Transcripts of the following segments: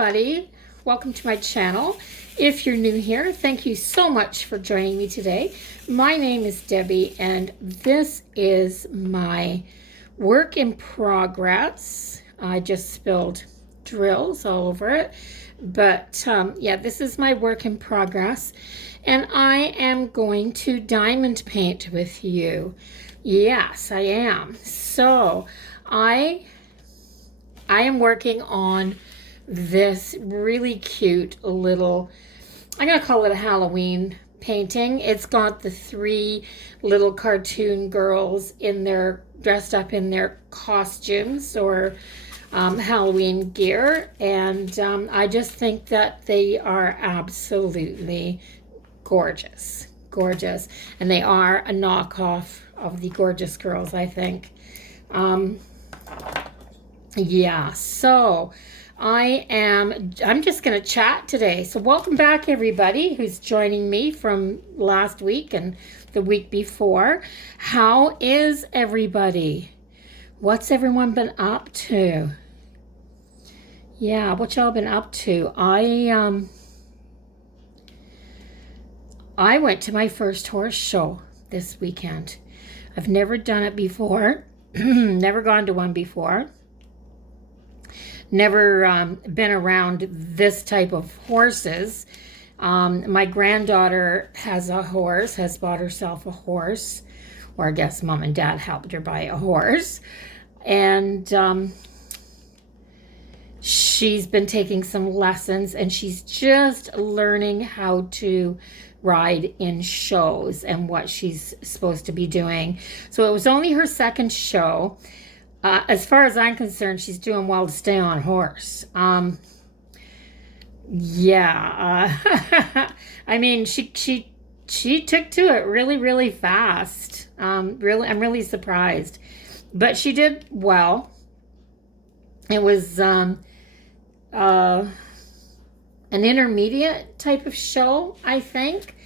everybody, welcome to my channel. If you're new here, thank you so much for joining me today. My name is Debbie and this is my work in progress. I just spilled drills all over it, but yeah, this is my work in progress and I am going to diamond paint with you. Yes, I am. So I am working on this really cute little, I'm going to call it a Halloween painting. It's got the three little cartoon girls in their, dressed up in their costumes or Halloween gear. And I just think that they are absolutely gorgeous. Gorgeous. And they are a knockoff of the Gorgeous Girls, I think. Yeah, so I'm just going to chat today. So welcome back everybody who's joining me from last week and the week before. How is everybody? What's everyone been up to? Yeah, what y'all been up to? I went to my first horse show this weekend. I've never done it before. Never gone to one before. Never been around this type of horses. My granddaughter has a horse, has bought herself a horse, or I guess mom and dad helped her buy a horse. And she's been taking some lessons and she's just learning how to ride in shows and what she's supposed to be doing. So it was only her second show. As far as I'm concerned, she's doing well to stay on horse. Yeah, I mean, she took to it really fast. I'm really surprised, but she did well. It was an intermediate type of show, I think.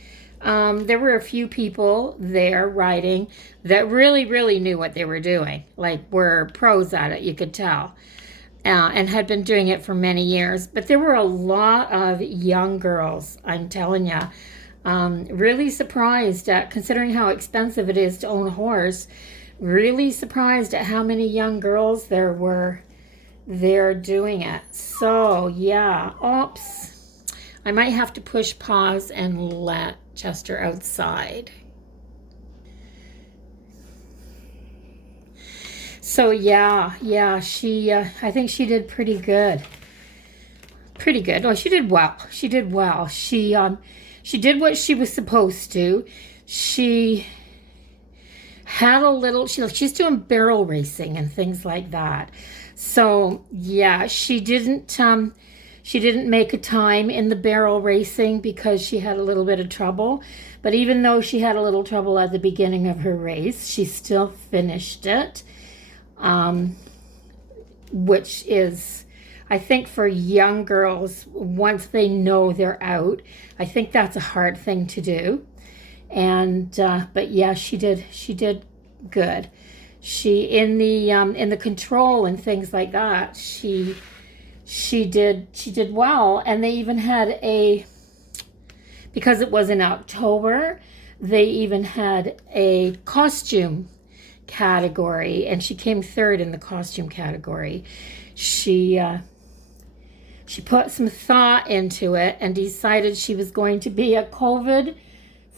There were a few people there riding that really knew what they were doing, like were pros at it, you could tell, and had been doing it for many years. But there were a lot of young girls, I'm telling you. Really surprised at, considering how expensive it is to own a horse, really surprised at how many young girls there were there doing it. So yeah, oops. I might have to push pause and let Chester outside. So yeah, she, I think she did pretty good. Pretty good. Oh, she did well. She did well. She did what she was supposed to. She had a little, she's doing barrel racing and things like that. So yeah, she didn't make a time in the barrel racing because she had a little bit of trouble. But even though she had a little trouble at the beginning of her race, she still finished it. Which is, I think for young girls, once they know they're out, I think that's a hard thing to do. And, but yeah, she did good. She, in the control and things like that, she did well. And they even had because it was in October, they even had a costume category, and she came third in the costume category. She put some thought into it and decided she was going to be a COVID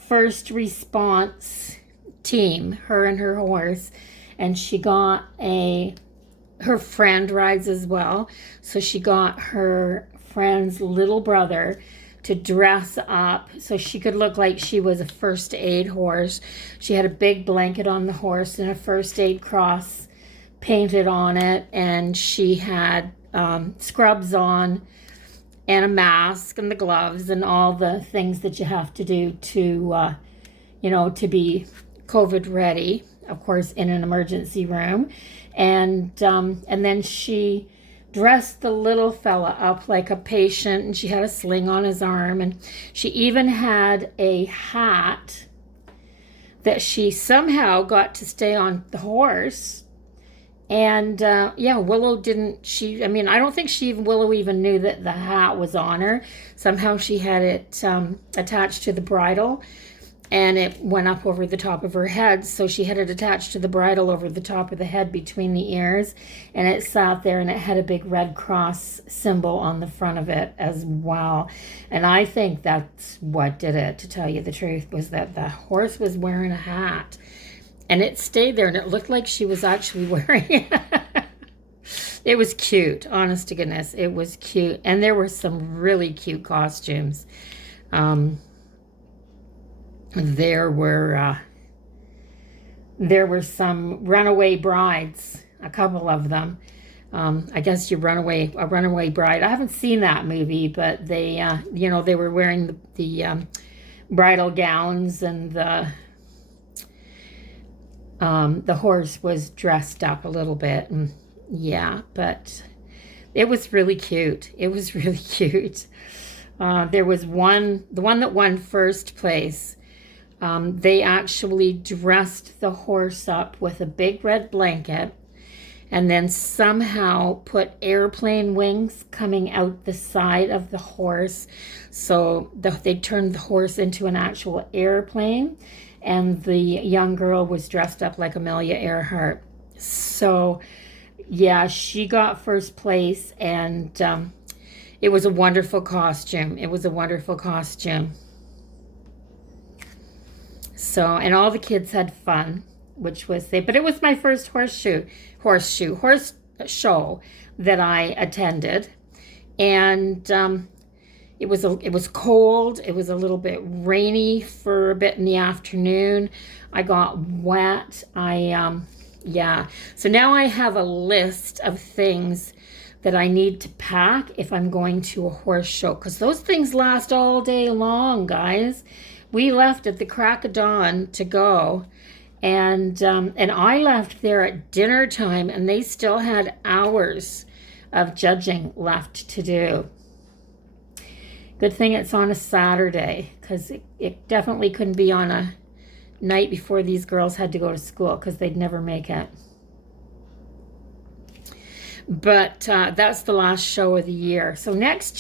first response team, her and her horse. And she got her friend rides as well. So she got her friend's little brother to dress up so she could look like she was a first aid horse. She had a big blanket on the horse and a first aid cross painted on it. And she had scrubs on and a mask and the gloves and all the things that you have to do to, to be COVID ready, of course, in an emergency room. And then she dressed the little fella up like a patient, and she had a sling on his arm, and she even had a hat that she somehow got to stay on the horse And yeah, Willow didn't, I mean, I don't think Willow even knew that the hat was on her. Somehow she had it attached to the bridle, and it went up over the top of her head. So she had it attached to the bridle over the top of the head between the ears, and it sat there, and it had a big red cross symbol on the front of it as well. And I think that's what did it, to tell you the truth, was that the horse was wearing a hat. And it stayed there, and it looked like she was actually wearing it. It was cute, honest to goodness. It was cute. And there were some really cute costumes. There were some runaway brides, a couple of them. I guess a runaway bride. I haven't seen that movie, but they, they were wearing the bridal gowns, and the horse was dressed up a little bit, and yeah, but it was really cute. It was really cute. There was the one that won first place. They actually dressed the horse up with a big red blanket, and then somehow put airplane wings coming out the side of the horse. So they turned the horse into an actual airplane, and the young girl was dressed up like Amelia Earhart. So yeah, she got first place, and it was a wonderful costume. It was a wonderful costume. So, and all the kids had fun, which was but it was my first horse show that I attended. And it was cold. It was a little bit rainy for a bit in the afternoon. I got wet. Yeah. So now I have a list of things that I need to pack if I'm going to a horse show, because those things last all day long, guys. We left at the crack of dawn to go, and I left there at dinner time, and they still had hours of judging left to do. Good thing it's on a Saturday, because it definitely couldn't be on a night before these girls had to go to school, because they'd never make it. But that's the last show of the year. So next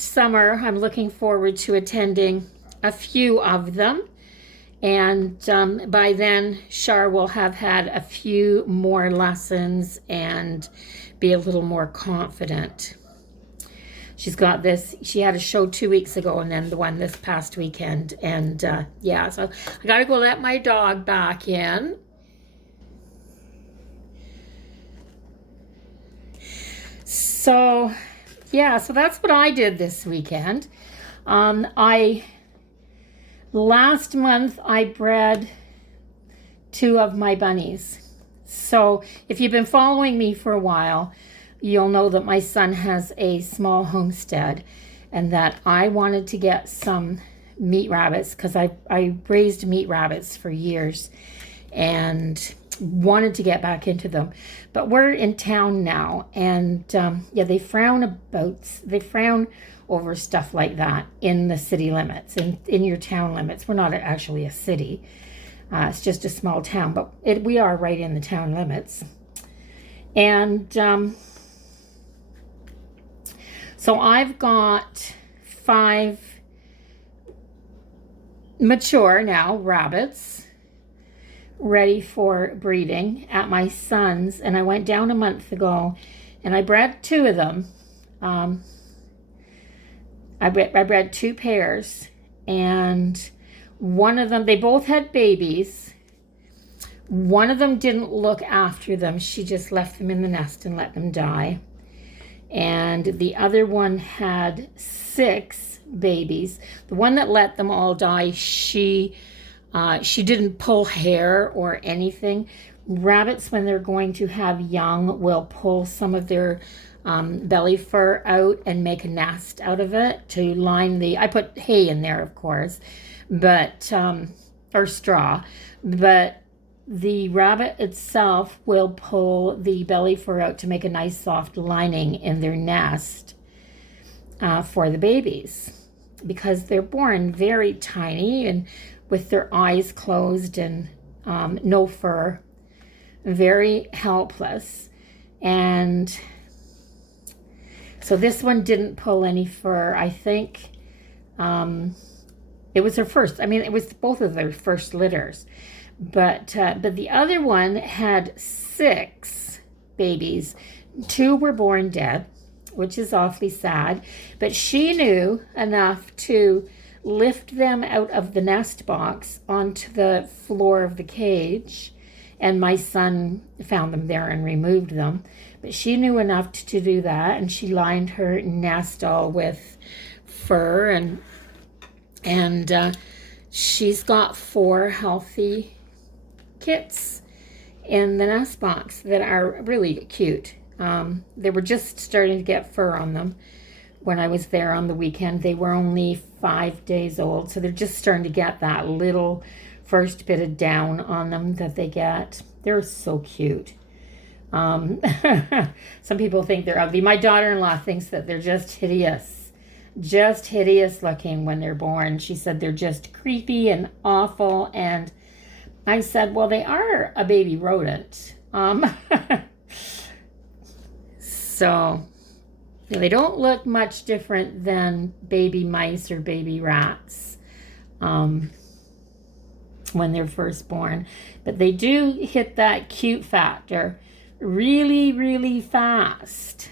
summer, I'm looking forward to attending a few of them. And by then, Shar will have had a few more lessons and be a little more confident. She had a show 2 weeks ago, and then the one this past weekend. And yeah, so I got to go let my dog back in. So yeah, so that's what I did this weekend. Last month I bred 2 of my bunnies. So if you've been following me for a while, you'll know that my son has a small homestead, and that I wanted to get some meat rabbits, because I raised meat rabbits for years and wanted to get back into them. But we're in town now, and yeah, they frown over stuff like that in the city limits, in your town limits. We're not actually a city. It's just a small town, but we are right in the town limits. And so I've got 5 mature now rabbits ready for breeding at my son's, and I went down a month ago and I bred 2 of them. I bred 2 pairs, and one of them, they both had babies. One of them didn't look after them. She just left them in the nest and let them die. And the other one had 6 babies. The one that let them all die, she didn't pull hair or anything. Rabbits, when they're going to have young, will pull some of their belly fur out and make a nest out of it to line I put hay in there, of course, but or straw, but the rabbit itself will pull the belly fur out to make a nice soft lining in their nest for the babies, because they're born very tiny and with their eyes closed and no fur. very helpless. And so this one didn't pull any fur. I think it was her first. I mean, it was both of their first litters. But the other one had 6 babies. 2 were born dead, which is awfully sad. But she knew enough to lift them out of the nest box onto the floor of the cage. And my son found them there and removed them. But she knew enough to do that. And she lined her nest all with fur. And she's got 4 healthy kits in the nest box that are really cute. They were just starting to get fur on them when I was there on the weekend. They were only 5 days old, so they're just starting to get that little first bit of down on them that they get. They're so cute. Some people think they're ugly. My daughter-in-law thinks that they're just hideous looking when they're born. She said they're just creepy and awful, and I said, well, they are a baby rodent. So they don't look much different than baby mice or baby rats when they're first born. But they do hit that cute factor really, really fast.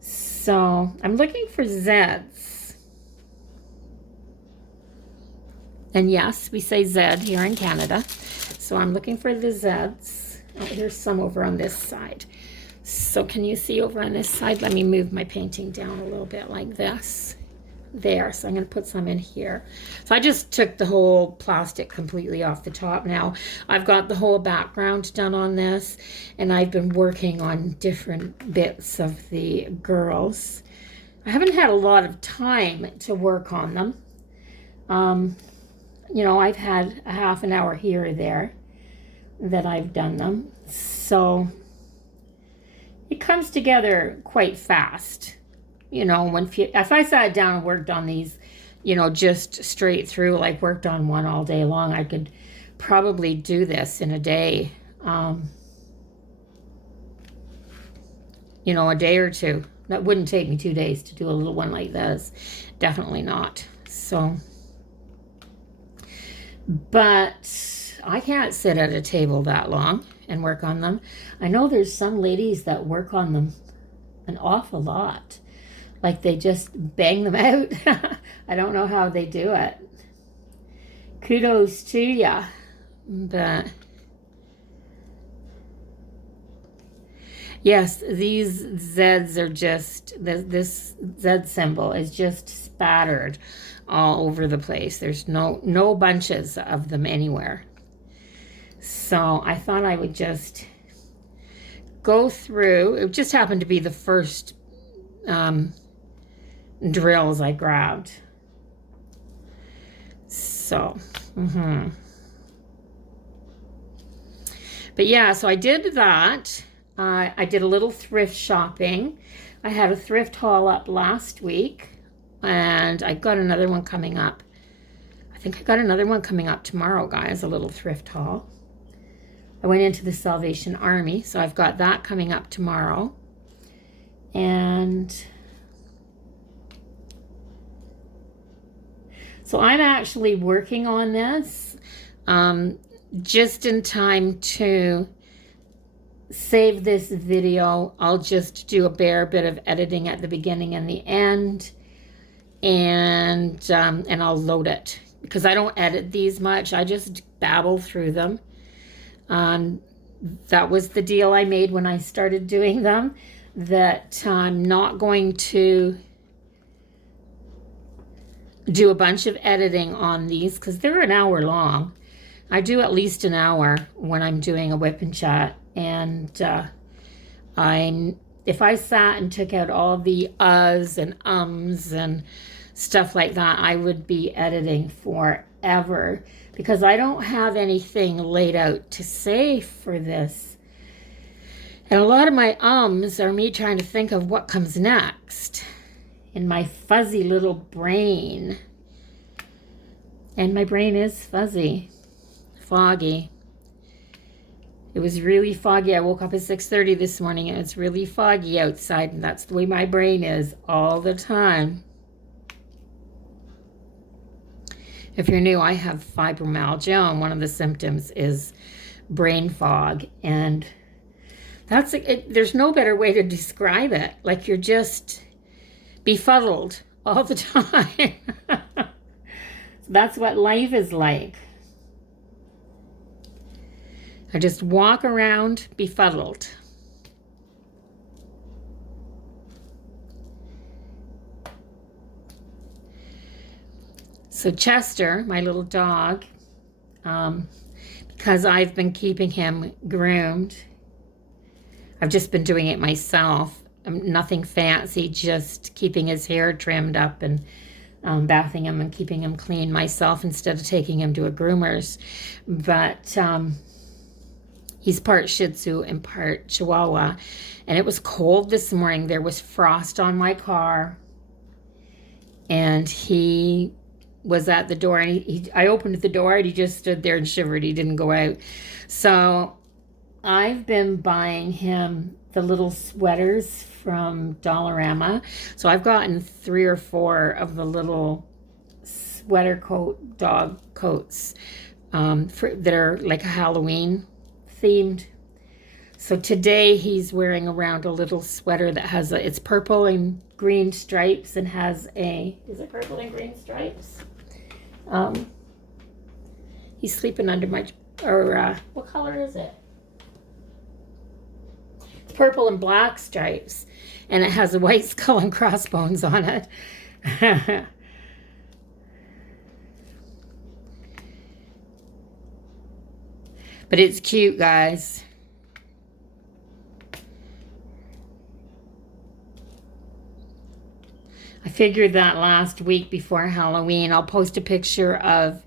So I'm looking for Zeds. And yes, we say Zed here in Canada. So I'm looking for the Zeds. Oh, there's some over on this side. So can you see over on this side? Let me move my painting down a little bit like this. There. So I'm going to put some in here. So I just took the whole plastic completely off the top now. I've got the whole background done on this, and I've been working on different bits of the girls. I haven't had a lot of time to work on them. You know, I've had a half an hour here or there that I've done them. So it comes together quite fast. You know, if I sat down and worked on these, you know, just straight through, like worked on one all day long, I could probably do this in a day. You know, a day or two. That wouldn't take me 2 days to do a little one like this. Definitely not. So, but I can't sit at a table that long and work on them. I know there's some ladies that work on them an awful lot. Like they just bang them out. I don't know how they do it. Kudos to ya. But yes, these Zeds are just, this Z symbol is just spattered all over the place. There's no bunches of them anywhere. So I thought I would just go through. It just happened to be the first drills I grabbed. So, but yeah, so I did that. I did a little thrift shopping. I had a thrift haul up last week, and I got another one coming up. I think I got another one coming up tomorrow, guys, a little thrift haul. I went into the Salvation Army, so I've got that coming up tomorrow. And so I'm actually working on this just in time to save this video. I'll just do a bare bit of editing at the beginning and the end, and I'll load it because I don't edit these much. I just babble through them. That was the deal I made when I started doing them, that I'm not going to do a bunch of editing on these because they're an hour long. I do at least an hour when I'm doing a whip and chat, and if I sat and took out all the uhs and ums and stuff like that, I would be editing forever because I don't have anything laid out to say for this. And a lot of my ums are me trying to think of what comes next in my fuzzy little brain. And my brain is fuzzy, foggy. It was really foggy. I woke up at 6:30 this morning and it's really foggy outside, and that's the way my brain is all the time. If you're new, I have fibromyalgia, and one of the symptoms is brain fog, and there's no better way to describe it. Like you're just befuddled all the time. That's what life is like. I just walk around befuddled. So Chester, my little dog, because I've been keeping him groomed, I've just been doing it myself. Nothing fancy, just keeping his hair trimmed up and bathing him and keeping him clean myself instead of taking him to a groomer's. But he's part Shih Tzu and part Chihuahua. And it was cold this morning. There was frost on my car. And he was at the door, and I opened the door and he just stood there and shivered. He didn't go out. So I've been buying him the little sweaters from Dollarama. So I've gotten 3 or 4 of the little sweater coat, dog coats that are like a Halloween themed. So today he's wearing around a little sweater that has it's purple and green stripes and has is it purple and green stripes? He's sleeping under my, what color is it? It's purple and black stripes, and it has a white skull and crossbones on it. But it's cute, guys. I figured that last week before Halloween, I'll post a picture of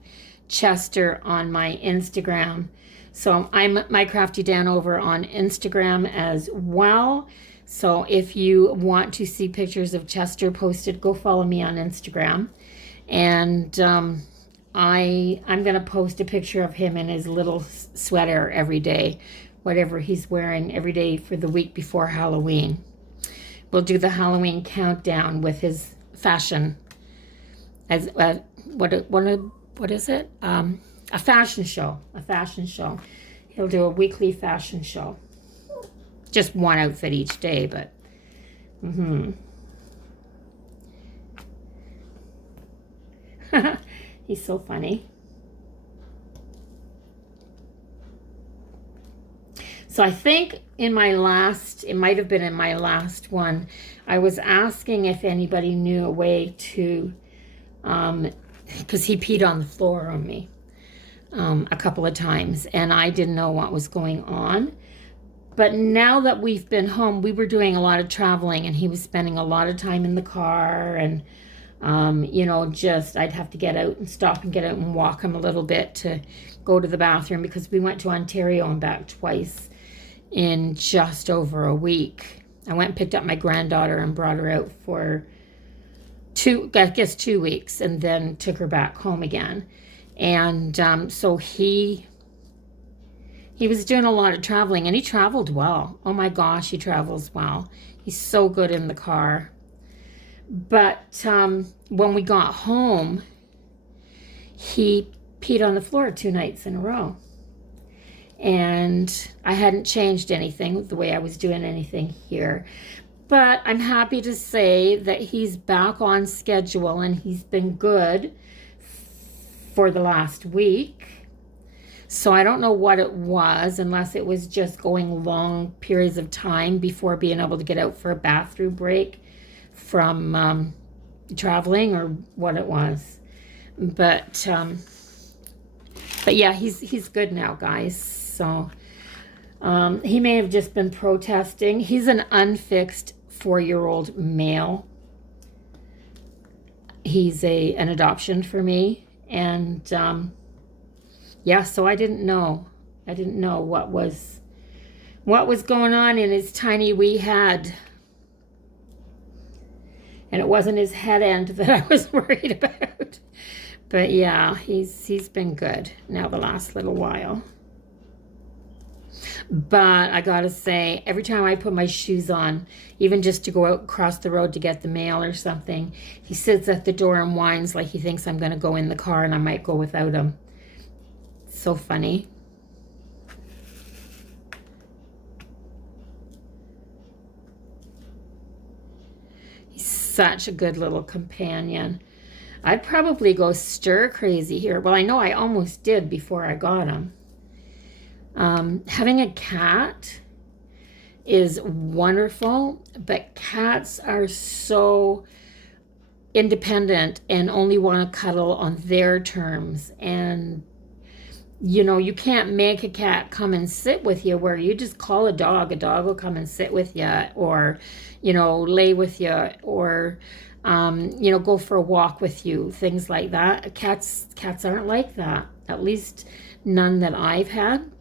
Chester on my Instagram. So I'm My Crafty Dan over on Instagram as well. So if you want to see pictures of Chester posted, go follow me on Instagram. And I'm going to post a picture of him in his little sweater every day, whatever he's wearing every day for the week before Halloween. We'll do the Halloween countdown with his fashion, as what is it? A fashion show. A fashion show. He'll do a weekly fashion show. Just one outfit each day, but he's so funny. So I think it might have been in my last one, I was asking if anybody knew a way to, because he peed on the floor on me a couple of times, and I didn't know what was going on. But now that we've been home, we were doing a lot of traveling, and he was spending a lot of time in the car, and I'd have to get out and stop and get out and walk him a little bit to go to the bathroom, because we went to Ontario and back twice in just over a week. I went and picked up my granddaughter and brought her out for 2 weeks, and then took her back home again. And so he was doing a lot of traveling, and he traveled well. Oh my gosh, he travels well. He's so good in the car. But when we got home, he peed on the floor 2 nights in a row. And I hadn't changed anything with the way I was doing anything here. But I'm happy to say that he's back on schedule, and he's been good for the last week. So I don't know what it was, unless it was just going long periods of time before being able to get out for a bathroom break from traveling, or what it was. But yeah, he's good now, guys. So he may have just been protesting. He's an unfixed 4-year-old male. He's an adoption for me, and yeah. So I didn't know what was going on in his tiny wee head. And it wasn't his head end that I was worried about. But yeah, he's been good now the last little while. But I gotta say, every time I put my shoes on, even just to go out across the road to get the mail or something, he sits at the door and whines like he thinks I'm gonna go in the car and I might go without him. So funny. He's such a good little companion. I'd probably go stir crazy here. Well, I know I almost did before I got him. Having a cat is wonderful, but cats are so independent and only want to cuddle on their terms. And, you know, you can't make a cat come and sit with you where you just call a dog will come and sit with you, or, you know, lay with you, or, you know, go for a walk with you, things like that. Cats aren't like that, at least none that I've had.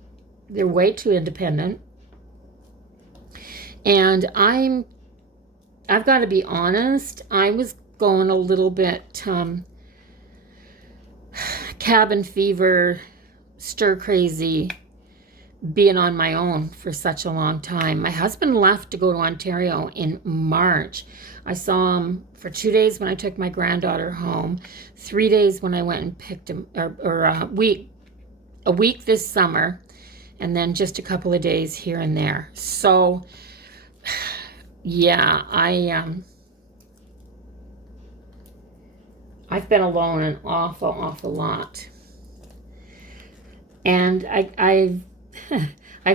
They're way too independent. And I've got to be honest, I was going a little bit cabin fever, stir crazy, being on my own for such a long time. My husband left to go to Ontario in March. I saw him for 2 days when I took my granddaughter home, 3 days when I went and picked him, or a week this summer, and then just a couple of days here and there. So, yeah, I've been alone an awful lot. And I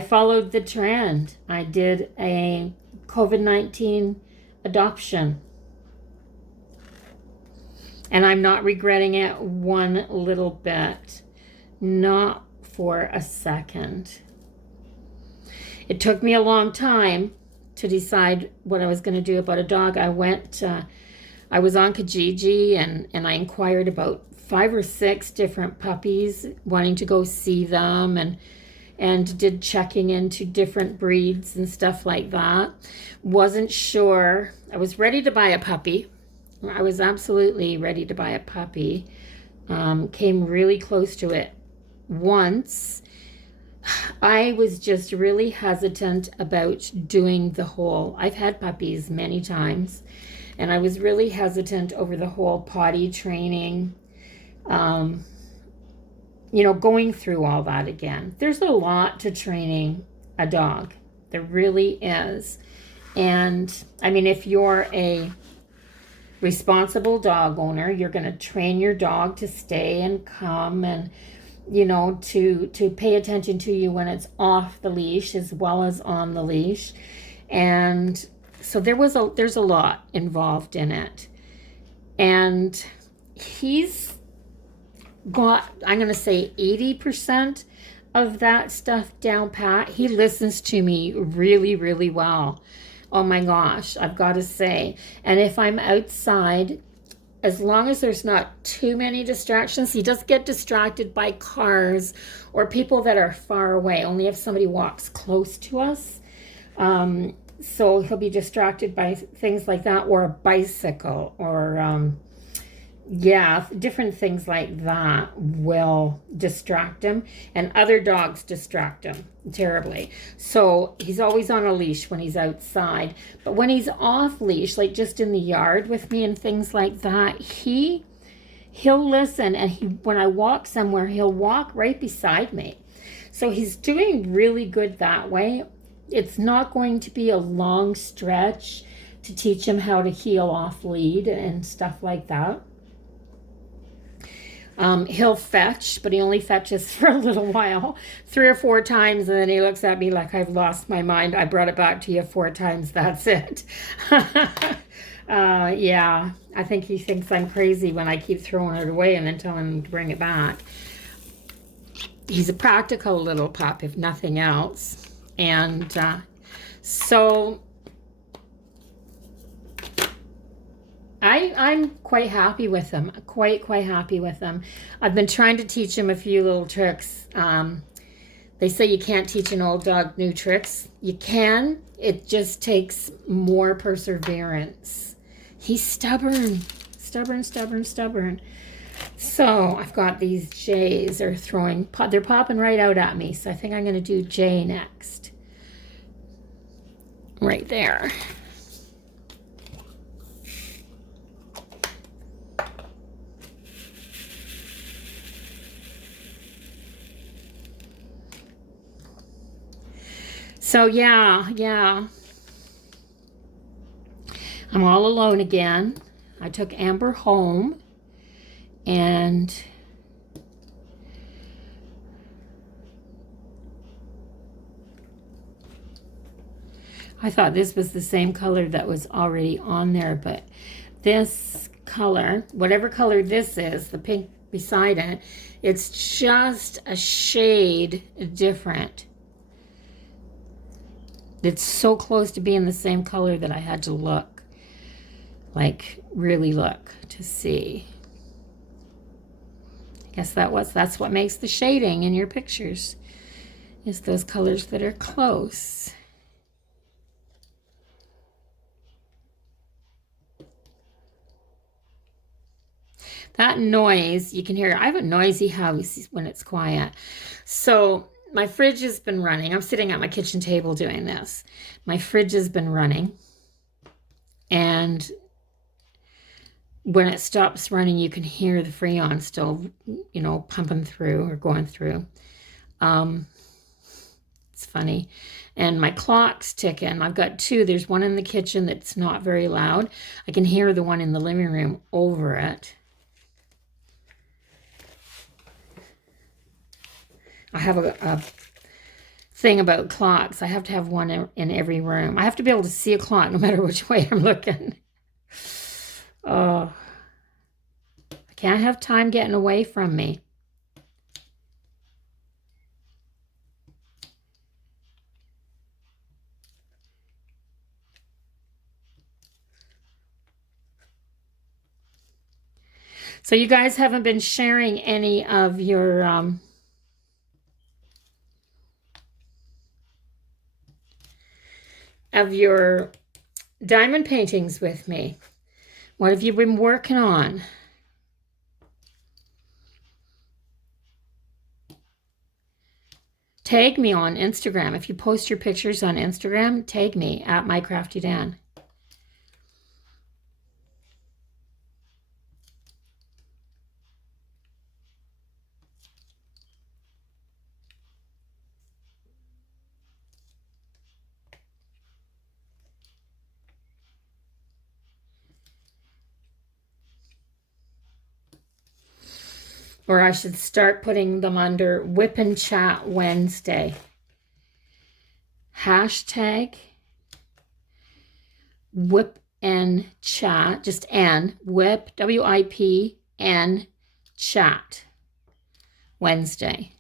followed the trend. I did a COVID-19 adoption. And I'm not regretting it one little bit. Not for a second. It took me a long time to decide what I was going to do about a dog. I was on Kijiji and I inquired about 5 or 6 different puppies, wanting to go see them, and did checking into different breeds and stuff like that. Wasn't sure. I was ready to buy a puppy. I was absolutely ready to buy a puppy. Came really close to it once. I was just really hesitant about doing the whole, I've had puppies many times, and I was really hesitant over the whole potty training, you know, going through all that again. There's a lot to training a dog. There really is. And I mean, if you're a responsible dog owner, you're going to train your dog to stay and come, and you know, to pay attention to you when it's off the leash as well as on the leash. And so there's a lot involved in it. And he's got, I'm going to say 80% of that stuff down pat. He listens to me really, really well. Oh my gosh, I've got to say. And if I'm outside, as long as there's not too many distractions, he does get distracted by cars or people that are far away, only if somebody walks close to us. So he'll be distracted by things like that, or a bicycle, or yeah, different things like that will distract him, and other dogs distract him terribly. So he's always on a leash when he's outside, but when he's off leash, like just in the yard with me and things like that, he'll listen, and when I walk somewhere, he'll walk right beside me. So he's doing really good that way. It's not going to be a long stretch to teach him how to heel off lead and stuff like that. He'll fetch, but he only fetches for a little while, 3 or 4 times, and then he looks at me like I've lost my mind. I brought it back to you 4 times, that's it. Yeah, I think he thinks I'm crazy when I keep throwing it away and then telling him to bring it back. He's a practical little pup, if nothing else. And so I'm quite happy with him, quite happy with him. I've been trying to teach him a few little tricks. They say you can't teach an old dog new tricks. You can, it just takes more perseverance. He's stubborn. So I've got these J's are they're popping right out at me. So I think I'm going to do J next. Right there. So yeah. I'm all alone again. I took Amber home and I thought this was the same color that was already on there, but this color, whatever color this is, the pink beside it, it's just a shade different. It's so close to being the same color that I had to look, like really look to see. I guess that's what makes the shading in your pictures, is those colors that are close. That noise, you can hear, I have a noisy house when it's quiet. So my fridge has been running. I'm sitting at my kitchen table doing this. My fridge has been running. And when it stops running, you can hear the Freon still, pumping through or going through. It's funny. And my clock's ticking. I've got two. There's one in the kitchen that's not very loud. I can hear the one in the living room over it. I have a thing about clocks. I have to have one in every room. I have to be able to see a clock no matter which way I'm looking. Oh, I can't have time getting away from me. So you guys haven't been sharing any of your diamond paintings with me. What have you been working on? Tag me on Instagram. If you post your pictures on Instagram, tag me at mycraftydan. Or I should start putting them under WIP and Chat Wednesday. Hashtag WIP and Chat, just N, WIP, WIP, and Chat Wednesday.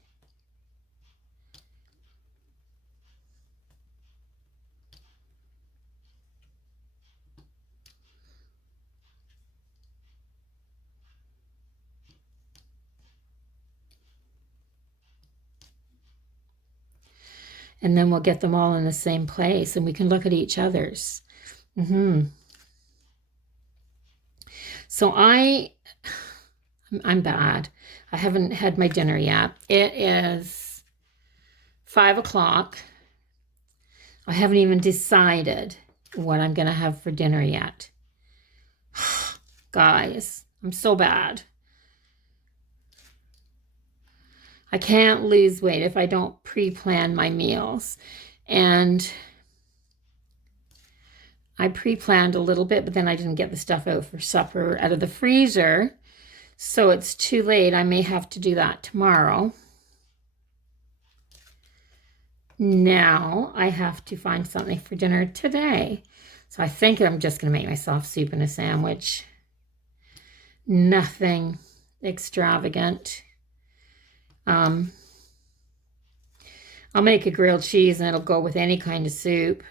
And then we'll get them all in the same place and we can look at each other's. So I'm bad. I haven't had my dinner yet. It is 5 o'clock. I haven't even decided what I'm going to have for dinner yet. Guys, I'm so bad. I can't lose weight if I don't pre-plan my meals. And I pre-planned a little bit, but then I didn't get the stuff out for supper out of the freezer. So it's too late. I may have to do that tomorrow. Now I have to find something for dinner today. So I think I'm just going to make myself soup and a sandwich. Nothing extravagant. I'll make a grilled cheese and it'll go with any kind of soup.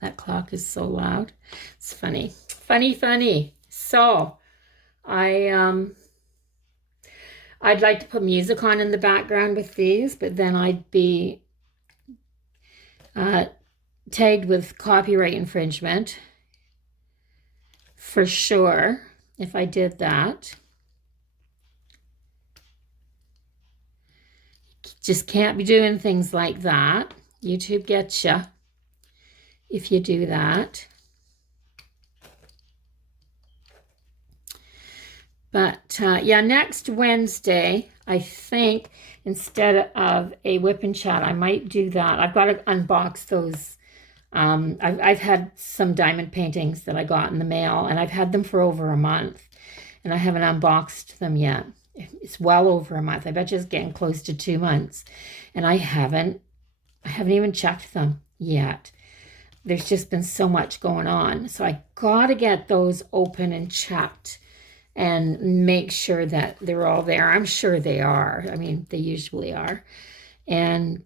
That clock is so loud. It's funny. Funny, funny. So I'd like to put music on in the background with these, but then I'd be tagged with copyright infringement for sure if I did that. Just can't be doing things like that. YouTube gets you if you do that. But yeah, next Wednesday, I think instead of a whip and chat, I might do that. I've got to unbox those. I've had some diamond paintings that I got in the mail, and I've had them for over a month, and I haven't unboxed them yet. It's well over a month. I bet you it's getting close to 2 months, and I haven't even checked them yet. There's just been so much going on, so I got to get those open and checked and make sure that they're all there. I'm sure they are. I mean, they usually are. And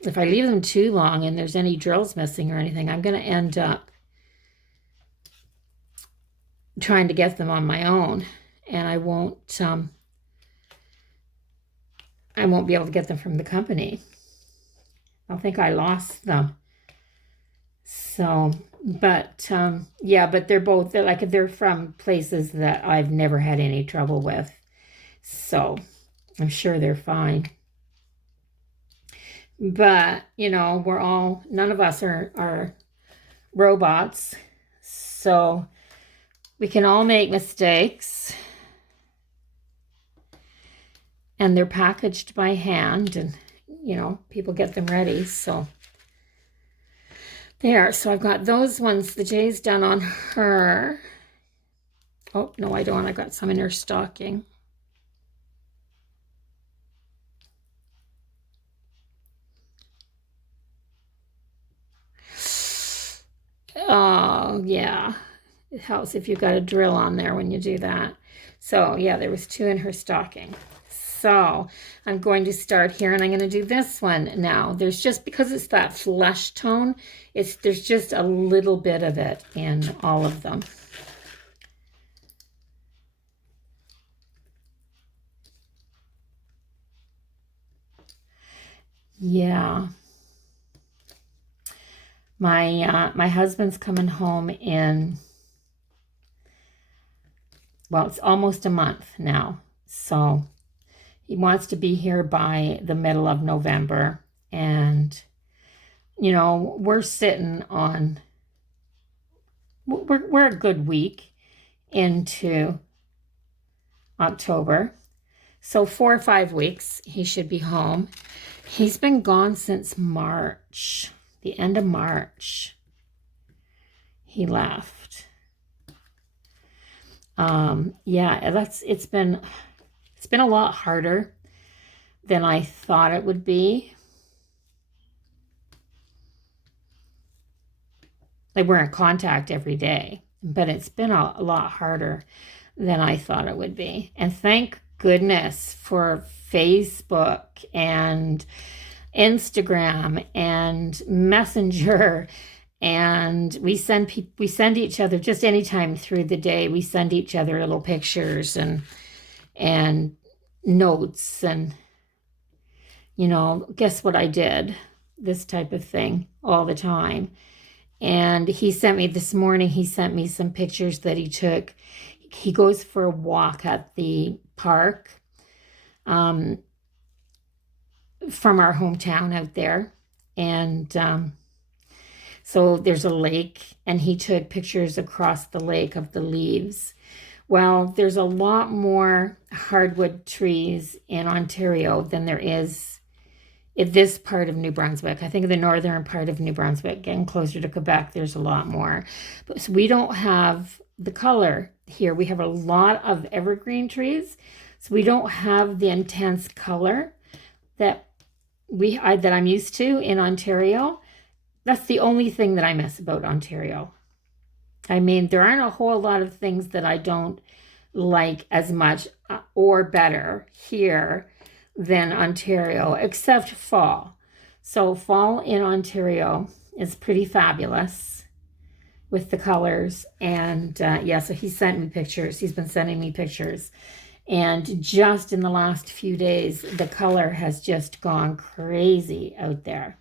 if I leave them too long and there's any drills missing or anything, I'm going to end up trying to get them on my own, and I won't be able to get them from the company. I'll think I lost them. So, but yeah, but they're from places that I've never had any trouble with. So I'm sure they're fine. But, you know, none of us are robots. So we can all make mistakes. And they're packaged by hand, and, you know, people get them ready. So there. So I've got those ones. The J's done on her. Oh, no, I don't. I got some in her stocking. Oh, yeah. It helps if you've got a drill on there when you do that. So, yeah, there was 2 in her stocking. So I'm going to start here, and I'm going to do this one now. There's just, because it's that flesh tone, there's just a little bit of it in all of them. Yeah. My husband's coming home in, well, it's almost a month now. So he wants to be here by the middle of November. And, you know, we're sitting on, we're a good week into October. So 4 or 5 weeks, he should be home. He's been gone since March, the end of March. He left. Yeah, it's been a lot harder than I thought it would be. Like, we're in contact every day, but it's been a lot harder than I thought it would be. And thank goodness for Facebook and Instagram and Messenger, and we send each other just anytime through the day. We send each other little pictures and notes, and, you know, guess what I did? This type of thing all the time. And he sent me this morning, he sent me some pictures that he took. He goes for a walk at the park from our hometown out there. And so there's a lake, and he took pictures across the lake of the leaves. Well, there's a lot more hardwood trees in Ontario than there is in this part of New Brunswick. I think the northern part of New Brunswick, getting closer to Quebec, there's a lot more. But so we don't have the color here. We have a lot of evergreen trees, so we don't have the intense color that I'm used to in Ontario. That's the only thing that I miss about Ontario. I mean, there aren't a whole lot of things that I don't like as much or better here than Ontario, except fall. So fall in Ontario is pretty fabulous with the colors. And yeah, so he sent me pictures. He's been sending me pictures. And just in the last few days, the color has just gone crazy out there.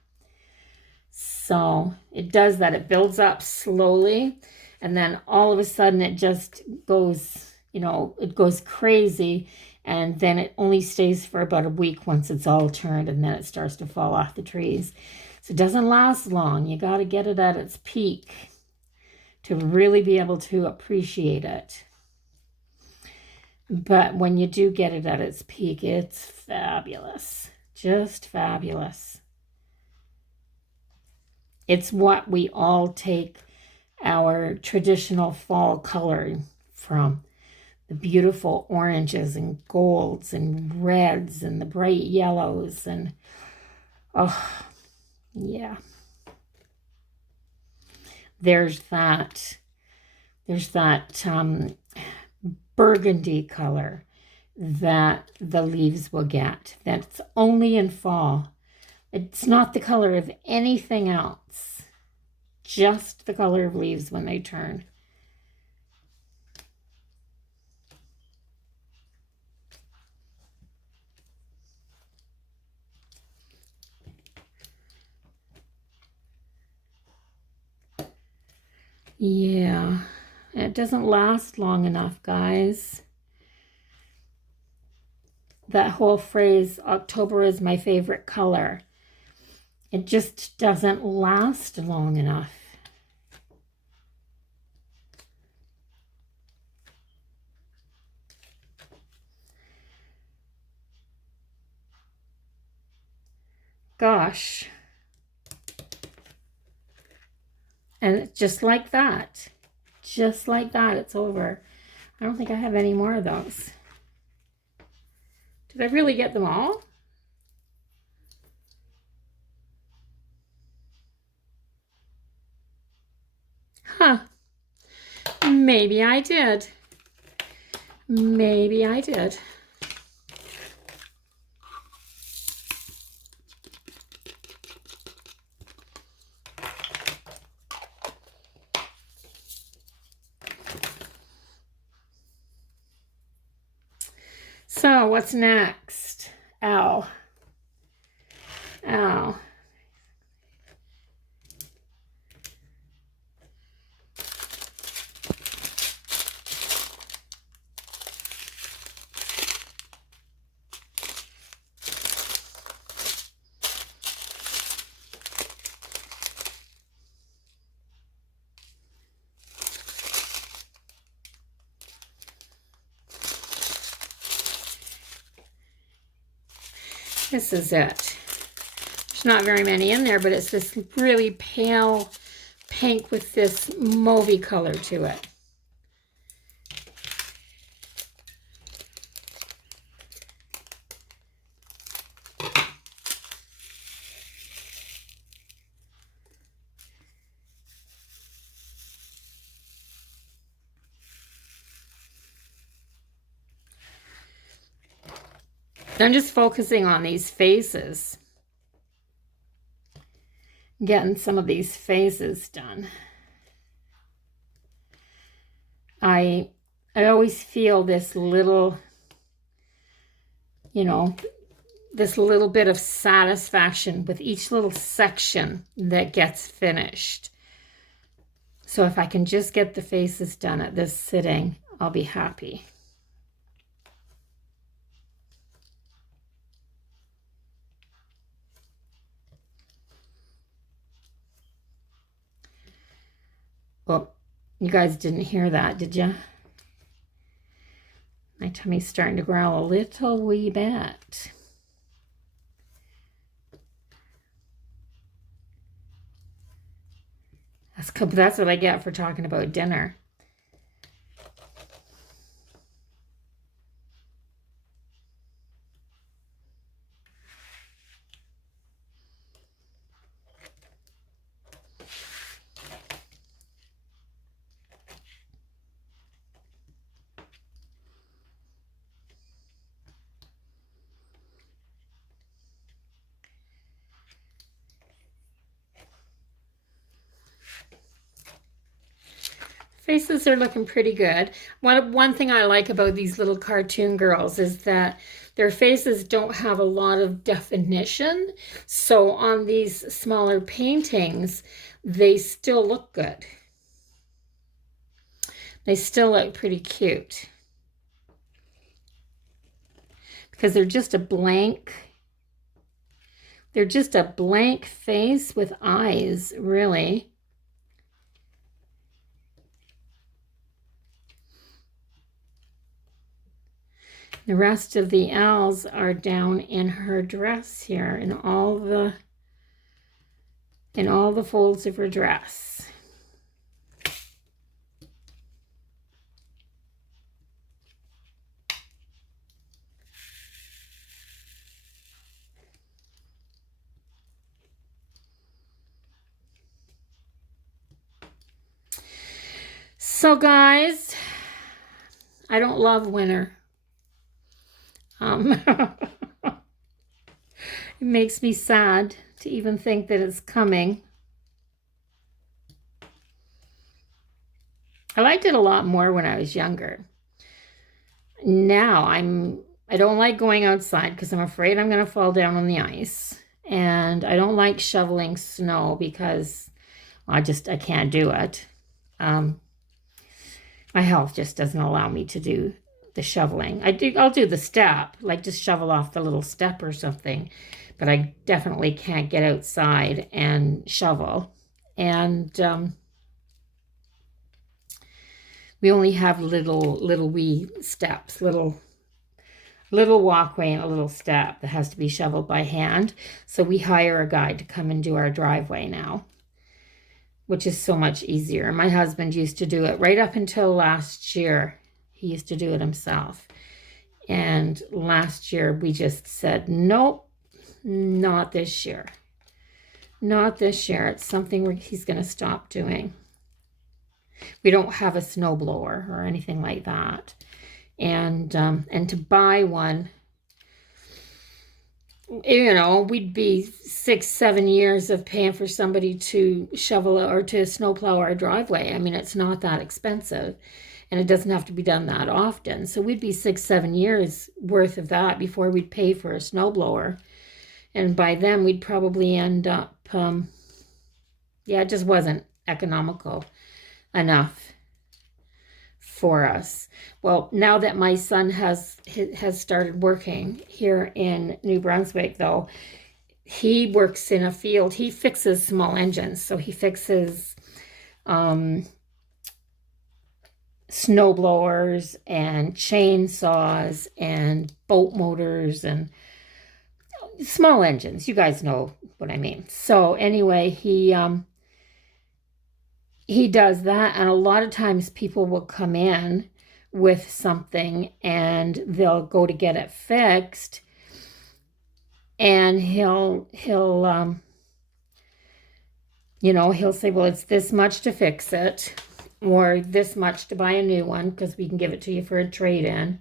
So it does that. It builds up slowly. And then all of a sudden it just goes, you know, it goes crazy. And then it only stays for about a week once it's all turned. And then it starts to fall off the trees. So it doesn't last long. You got to get it at its peak to really be able to appreciate it. But when you do get it at its peak, it's fabulous. Just fabulous. It's what we all take our traditional fall coloring from. The beautiful oranges and golds and reds and the bright yellows. And, oh, yeah. There's that burgundy color that the leaves will get. That's only in fall. It's not the color of anything else, just the color of leaves when they turn. Yeah, it doesn't last long enough, guys. That whole phrase, October is my favorite color, it just doesn't last long enough. Gosh. And just like that, it's over. I don't think I have any more of those. Did I really get them all? Huh. Maybe I did. Maybe I did. So what's next? Ow. Ow. This is it. There's not very many in there, but it's this really pale pink with this mauvey color to it. I'm just focusing on these faces. Getting some of these faces done. I always feel this little, you know, this little bit of satisfaction with each little section that gets finished. So if I can just get the faces done at this sitting, I'll be happy. Well, you guys didn't hear that, did you? My tummy's starting to growl a little wee bit. That's what I get for talking about dinner. Faces are looking pretty good. One thing I like about these little cartoon girls is that their faces don't have a lot of definition. So on these smaller paintings, they still look good. They still look pretty cute. Because they're just a blank face with eyes, really. The rest of the L's are down in her dress here, in all the folds of her dress. So guys, I don't love winter. It makes me sad to even think that it's coming. I liked it a lot more when I was younger. Now I don't like going outside because I'm afraid I'm going to fall down on the ice. And I don't like shoveling snow because I can't do it. My health just doesn't allow me to do the shoveling. I'll do the step, like just shovel off the little step or something, but I definitely can't get outside and shovel. And we only have little wee steps, little walkway and a little step that has to be shoveled by hand. So we hire a guy to come and do our driveway now, which is so much easier. My husband used to do it right up until last year. He used to do it himself. And last year we just said, nope, not this year. Not this year. It's something he's going to stop doing. We don't have a snowblower or anything like that. And to buy one, you know, we'd be 6-7 years of paying for somebody to shovel or to snowplow our driveway. I mean, it's not that expensive, and it doesn't have to be done that often. So we'd be 6-7 years worth of that before we'd pay for a snowblower. And by then we'd probably end up, it just wasn't economical enough for us. Well, now that my son has started working here in New Brunswick, though, he works in a field. He fixes small engines. So he fixes snowblowers and chainsaws and boat motors and small engines. You guys know what I mean. So anyway, he does that, and a lot of times people will come in with something and they'll go to get it fixed, and he'll say, well, it's this much to fix it, or this much to buy a new one because we can give it to you for a trade-in,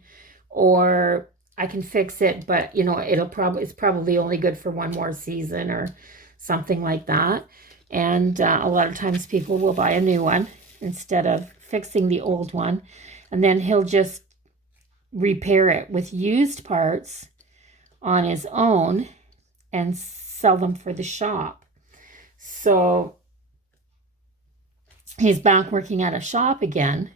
or I can fix it, but it's probably only good for one more season or something like that. And a lot of times people will buy a new one instead of fixing the old one. And then he'll just repair it with used parts on his own and sell them for the shop. So he's back working at a shop again.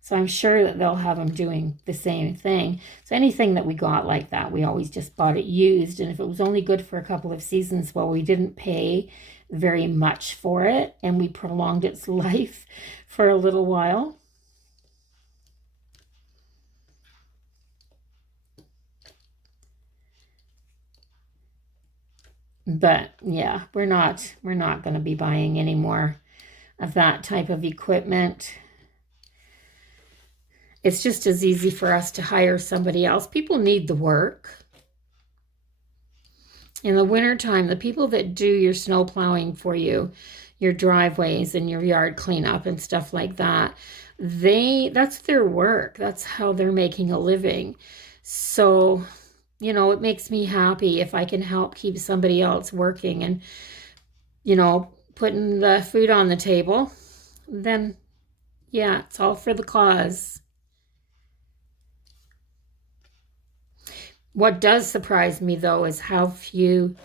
So I'm sure that they'll have him doing the same thing. So anything that we got like that, we always just bought it used. And if it was only good for a couple of seasons, well, we didn't pay very much for it, and we prolonged its life for a little while. But yeah, we're not going to be buying any more of that type of equipment. It's just as easy for us to hire somebody else. People need the work. In the wintertime, the people that do your snow plowing for you, your driveways and your yard cleanup and stuff like that, that's their work. That's how they're making a living. So, it makes me happy if I can help keep somebody else working and, putting the food on the table. Then Yeah, it's all for the cause. What does surprise me though is how few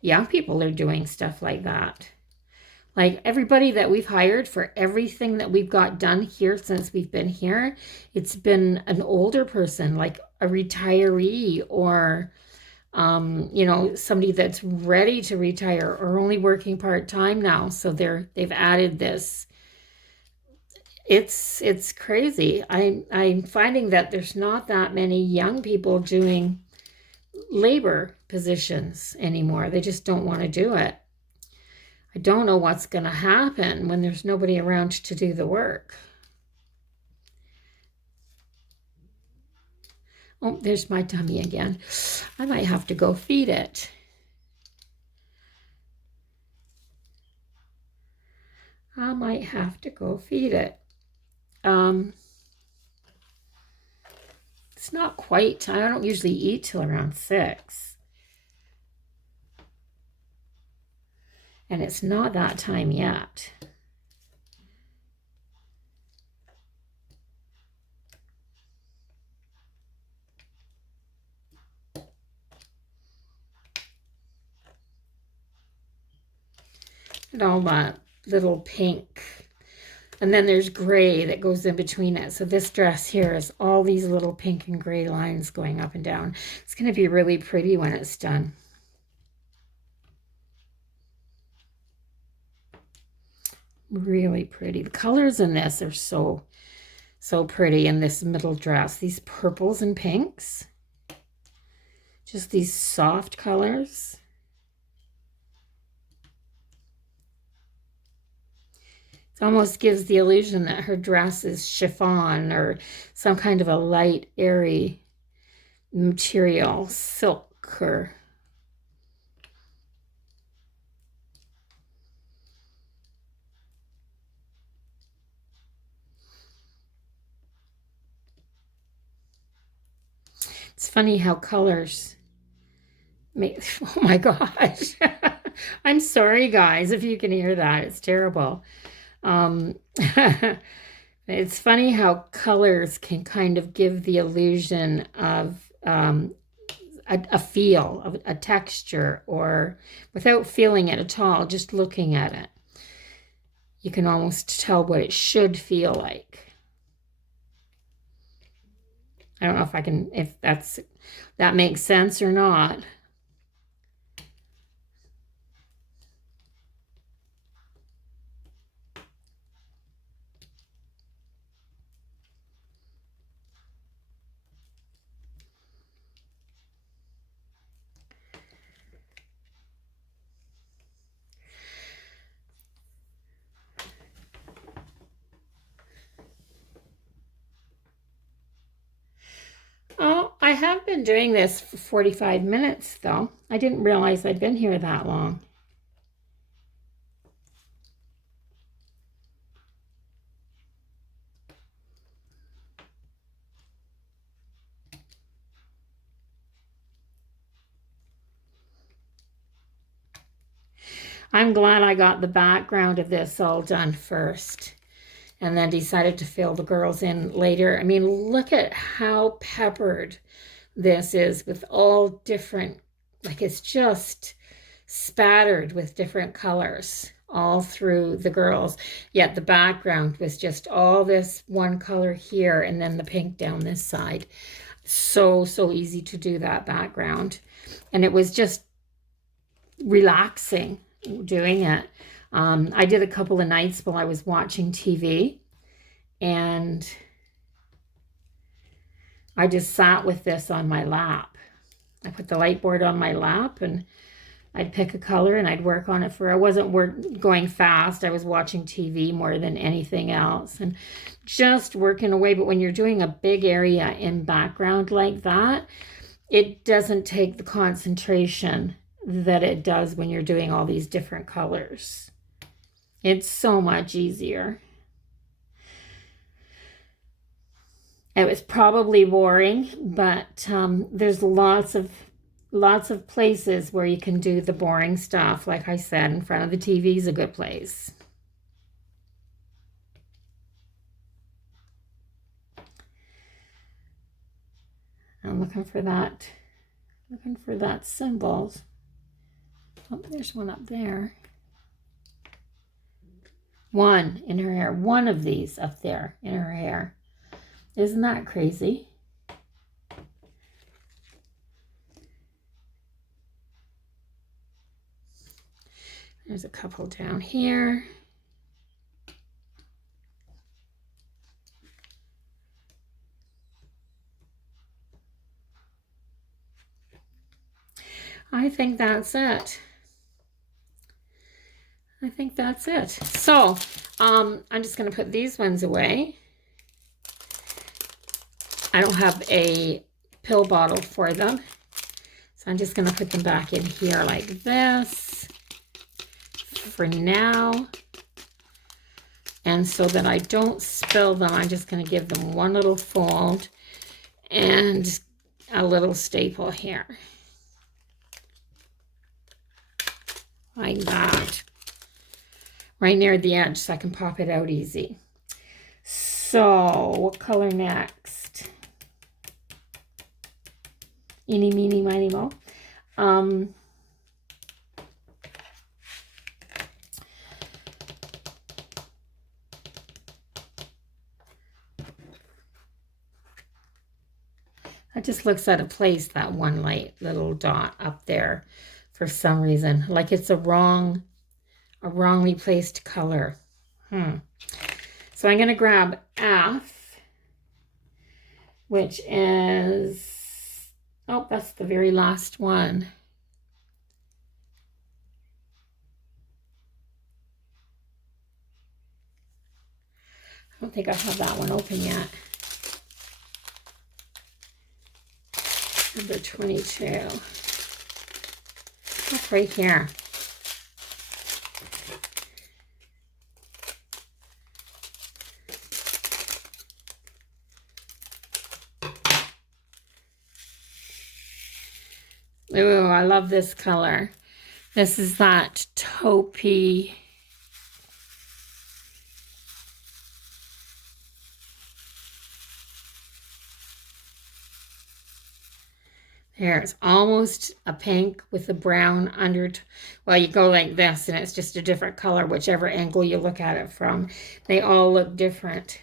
young people are doing stuff like that. Like everybody that we've hired for everything that we've got done here since we've been here, it's been an older person, like a retiree or somebody that's ready to retire or only working part-time now. So they've added this. It's crazy. I'm finding that there's not that many young people doing labor positions anymore. They just don't want to do it. I don't know what's going to happen when there's nobody around to do the work. Oh, there's my tummy again. I might have to go feed it. I might have to go feed it. It's not quite, I don't usually eat till around 6. And it's not that time yet. And all that little pink. And then there's gray that goes in between it. So this dress here is all these little pink and gray lines going up and down. It's going to be really pretty when it's done. Really pretty. The colors in this are so pretty in this middle dress. These purples and pinks. Just these soft colors. It almost gives the illusion that her dress is chiffon or some kind of a light, airy material, silk or... It's funny how colors make... Oh my gosh. I'm sorry, guys, if you can hear that. It's terrible. It's funny how colors can kind of give the illusion of a feel, of a texture, or without feeling it at all, just looking at it. You can almost tell what it should feel like. I don't know if that makes sense or not. Oh, I have been doing this for 45 minutes, though. I didn't realize I'd been here that long. I'm glad I got the background of this all done first and then decided to fill the girls in later. I mean, look at how peppered this is with all different, like it's just spattered with different colors all through the girls. Yet the background was just all this one color here and then the pink down this side. So easy to do that background. And it was just relaxing doing it. I did a couple of nights while I was watching TV and I just sat with this on my lap. I put the light board on my lap and I'd pick a color and I'd work on it I wasn't going fast. I was watching TV more than anything else and just working away. But when you're doing a big area in background like that, it doesn't take the concentration that it does when you're doing all these different colors. It's so much easier. It was probably boring, but there's lots of places where you can do the boring stuff. Like I said, in front of the TV is a good place. I'm looking for that symbol. Oh, there's one up there. One in her hair. One of these up there in her hair. Isn't that crazy? There's a couple down here. I think that's it. I think that's it. So I'm just going to put these ones away. I don't have a pill bottle for them. So I'm just going to put them back in here like this for now. And so that I don't spill them, I'm just going to give them one little fold and a little staple here. Like that. Right near the edge so I can pop it out easy. So, what color next? Eeny, meeny, miny, mo. That just looks out of place, that one light little dot up there for some reason. Like it's a wrongly placed color. So I'm going to grab F, which is, oh, that's the very last one. I don't think I have that one open yet. Number 22. That's right here. Ooh, I love this color. This is that taupey. There, it's almost a pink with a brown under. Well, you go like this and it's just a different color, whichever angle you look at it from. They all look different.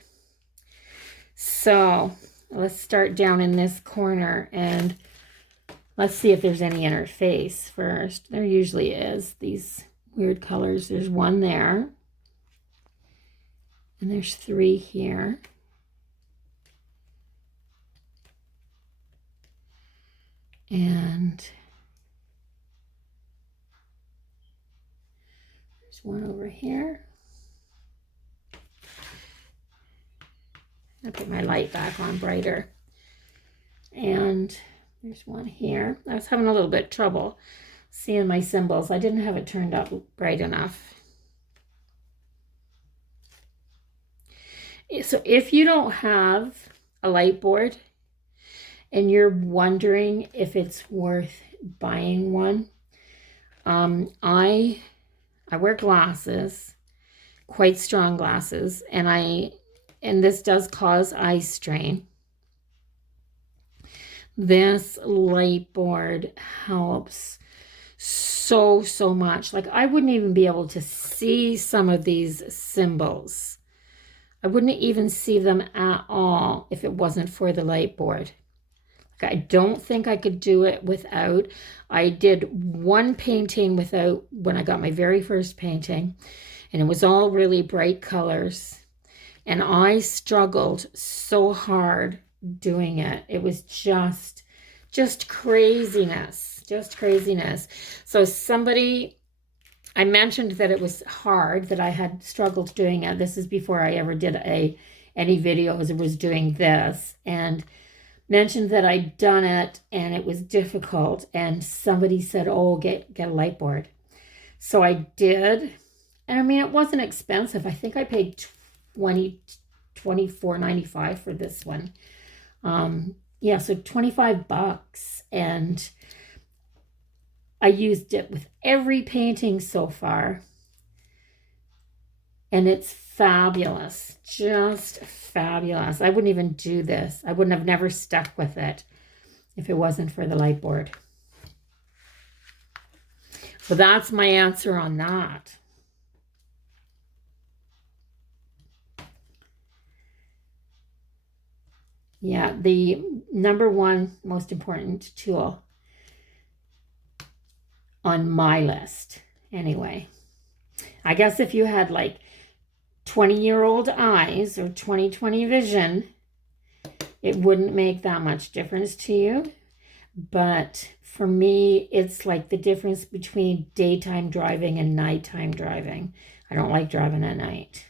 So let's start down in this corner and let's see if there's any in her face first. There usually is, these weird colors. There's one there. And there's 3 here. And there's one over here. I'll put my light back on brighter. And there's one here. I was having a little bit of trouble seeing my symbols. I didn't have it turned up bright enough. So if you don't have a light board and you're wondering if it's worth buying one, I wear glasses, quite strong glasses, and this does cause eye strain. This light board helps so much. Like I wouldn't even be able to see some of these symbols. I wouldn't even see them at all if it wasn't for the light board. Like I don't think I could do it without. I did one painting without when I got my very first painting, and it was all really bright colors. And I struggled so hard doing it. It was just craziness, So I mentioned that it was hard, that I had struggled doing it. This is before I ever did any videos. It was doing this, and mentioned that I'd done it and it was difficult. And somebody said, oh, get a light board. So I did. And I mean, it wasn't expensive. I think I paid $24.95 for this one. Yeah, so $25, and I used it with every painting so far, and it's fabulous, just fabulous. I wouldn't even do this. I wouldn't have never stuck with it if it wasn't for the light board. So that's my answer on that. Yeah, the number one most important tool on my list. Anyway, I guess if you had like 20-year-old eyes or 20/20 vision, it wouldn't make that much difference to you. But for me, it's like the difference between daytime driving and nighttime driving. I don't like driving at night.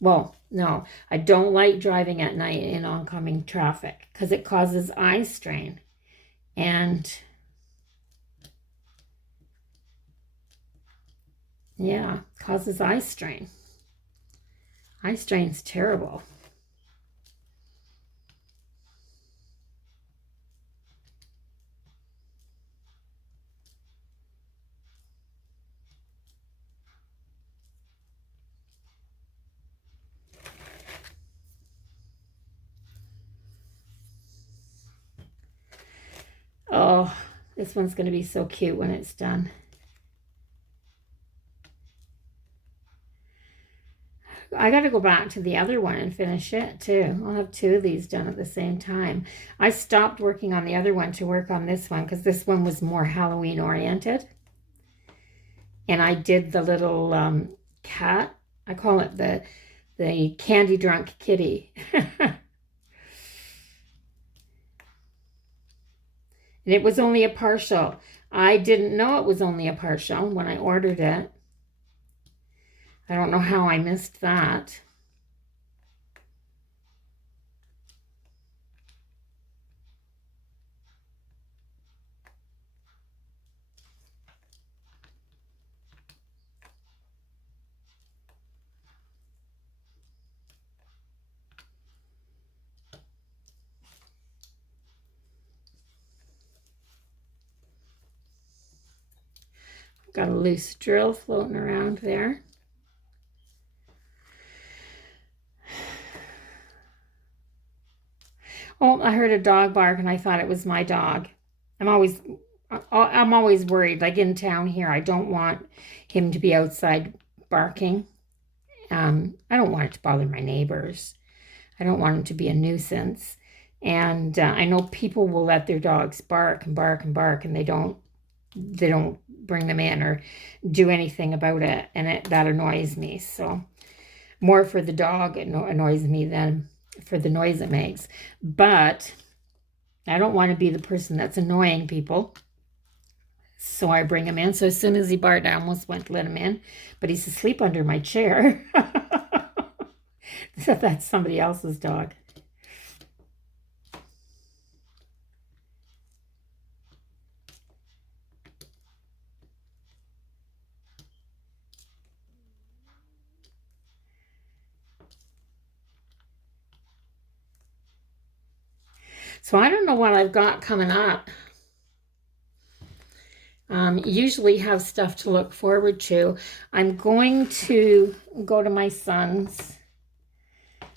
Well, no, I don't like driving at night in oncoming traffic because it causes eye strain. And yeah, causes eye strain. Eye strain's terrible. Oh, this one's going to be so cute when it's done. I got to go back to the other one and finish it too. I'll have two of these done at the same time. I stopped working on the other one to work on this one because this one was more Halloween oriented. And I did the little cat. I call it the candy drunk kitty. And it was only a partial. I didn't know it was only a partial when I ordered it. I don't know how I missed that. Got a loose drill floating around there. Oh, I heard a dog bark and I thought it was my dog. I'm always worried. Like in town here, I don't want him to be outside barking. I don't want it to bother my neighbors. I don't want him to be a nuisance. And I know people will let their dogs bark and bark and bark, and they don't bring them in or do anything about it, and that annoys me. So more for the dog, it annoys me than for the noise it makes. But I don't want to be the person that's annoying people. So I bring him in. So as soon as he barked, I almost went to let him in, but he's asleep under my chair. That's somebody else's dog. So I don't know what I've got coming up. Usually have stuff to look forward to. I'm going to go to my son's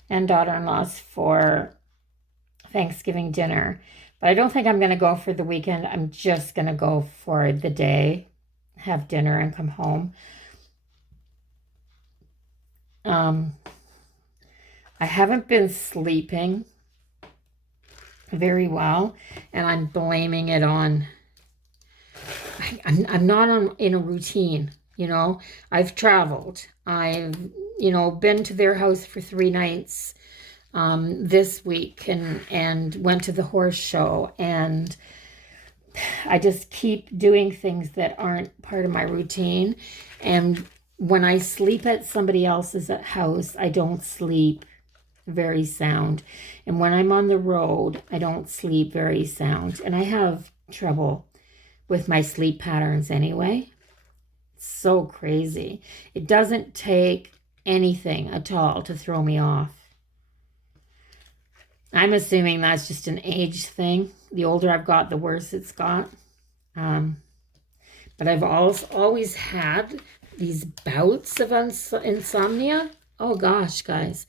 and daughter-in-law's for Thanksgiving dinner. But I don't think I'm going to go for the weekend. I'm just going to go for the day, have dinner, and come home. I haven't been sleeping very well, and I'm blaming it on, I'm not in a routine, you know. I've traveled. I've, been to their house for 3 nights this week and went to the horse show, and I just keep doing things that aren't part of my routine. And when I sleep at somebody else's house, I don't sleep very sound. And when I'm on the road, I don't sleep very sound. And I have trouble with my sleep patterns anyway. It's so crazy. It doesn't take anything at all to throw me off. I'm assuming that's just an age thing. The older I've got, the worse it's got. But I've always had these bouts of insomnia. Oh gosh, guys.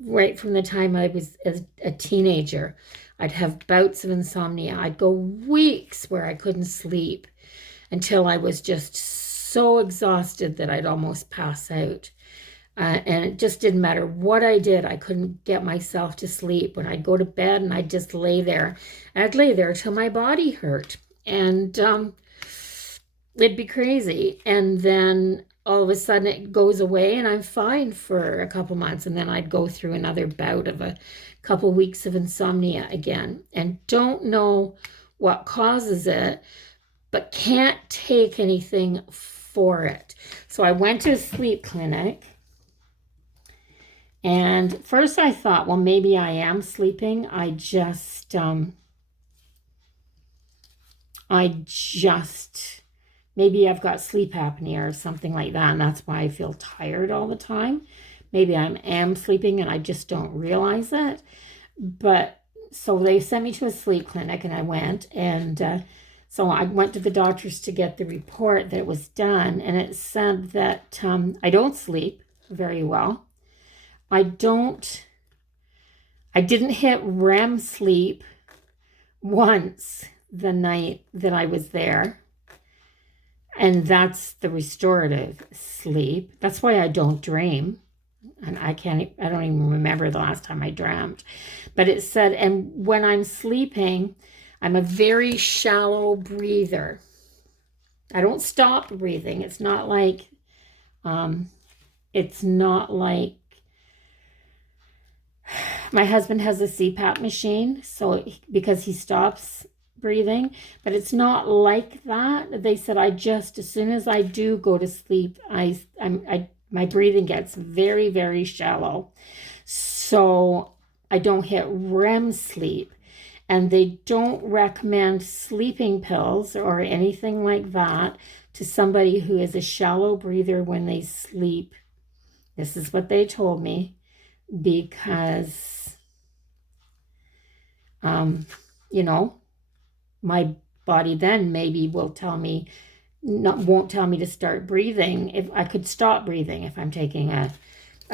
right from the time I was a teenager. I'd have bouts of insomnia. I'd go weeks where I couldn't sleep until I was just so exhausted that I'd almost pass out. And it just didn't matter what I did. I couldn't get myself to sleep. When I'd go to bed and I'd just lay there, and I'd lay there till my body hurt. And it'd be crazy. And then all of a sudden it goes away and I'm fine for a couple months. And then I'd go through another bout of a couple weeks of insomnia again and don't know what causes it, but can't take anything for it. So I went to a sleep clinic. And first I thought, well, maybe I am sleeping. Maybe I've got sleep apnea or something like that, and that's why I feel tired all the time. Maybe I am sleeping and I just don't realize it. But so they sent me to a sleep clinic and I went, and so I went to the doctors to get the report that it was done, and it said that I don't sleep very well. I didn't hit REM sleep once the night that I was there. And that's the restorative sleep. That's why I don't dream. And I don't even remember the last time I dreamt. But it said, and when I'm sleeping, I'm a very shallow breather. I don't stop breathing. It's not like my husband has a CPAP machine, so because he stops breathing, but it's not like that. They said as soon as I do go to sleep, my breathing gets very, very shallow. So I don't hit REM sleep, and they don't recommend sleeping pills or anything like that to somebody who is a shallow breather when they sleep. This is what they told me, because my body then maybe won't tell me to start breathing. If I could stop breathing if I'm taking a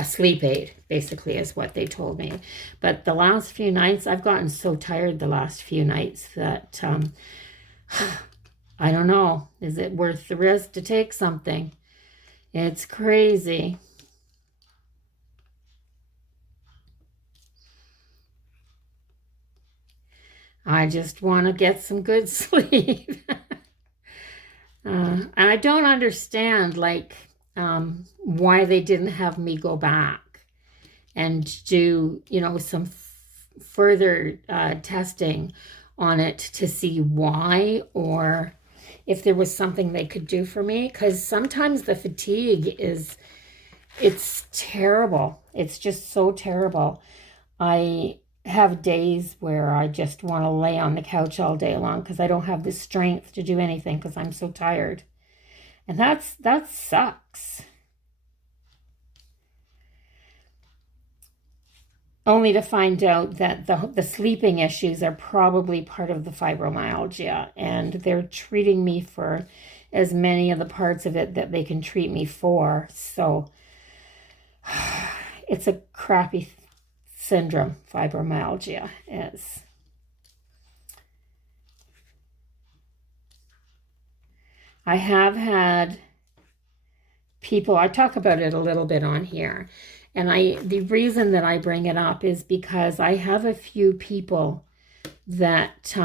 sleep aid, basically is what they told me. But the last few nights, I've gotten so tired the last few nights that I don't know. Is it worth the risk to take something? It's crazy. I just want to get some good sleep. And I don't understand, why they didn't have me go back and do, some further testing on it to see why, or if there was something they could do for me. Because sometimes the fatigue it's terrible. It's just so terrible. I have days where I just want to lay on the couch all day long because I don't have the strength to do anything because I'm so tired. And that sucks. Only to find out that the sleeping issues are probably part of the fibromyalgia, and they're treating me for as many of the parts of it that they can treat me for. So it's a crappy syndrome, fibromyalgia is. I have had people, I talk about it a little bit on here, and the reason that I bring it up is because I have a few people that